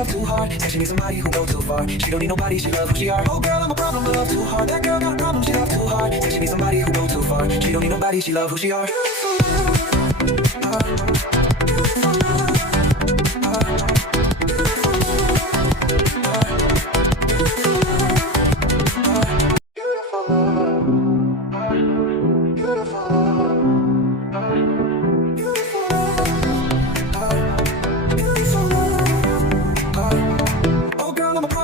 love too hard, and she needs somebody who go too far. She don't need nobody, she love who she are. Oh girl, I'm a problem, I love too hard. That girl got a problem, she love too hard, and she needs somebody who go too far. She don't need nobody, she love who she are.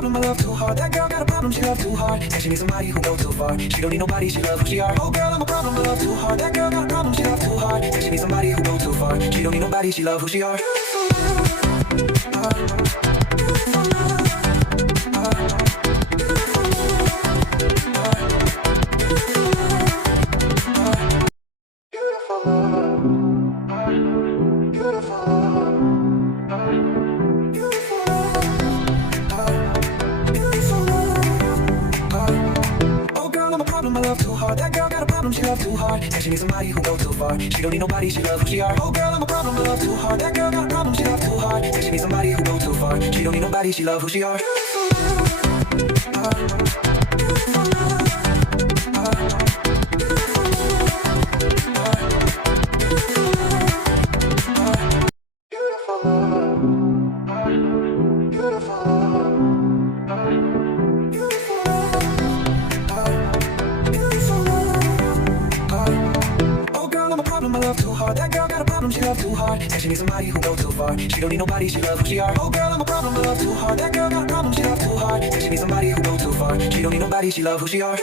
I love too hard. That girl got a problem, she love too hard, and she needs somebody who go too far. She don't need nobody, she love who she are. Oh girl, I'm a problem, I love too hard. That girl got a problem, she love too hard, and she needs somebody who go too far. She don't need nobody, she love who she are. I love too hard. That girl got a problem, she love too hard, and she needs somebody who go too far. She don't need nobody, she love who she are. Oh girl, I'm a problem, I love too hard. That girl got a problem, she love too hard, and she needs somebody who go too far. She don't need nobody, she love who she are. I love too hard. That girl got a problem, she love too hard, and she needs somebody who go too far. She don't need nobody, she love who she are. Oh girl, I'm a problem, I love too hard. That girl got a problem, she love too hard, and she needs somebody who go too far. She don't need nobody, she love who she are.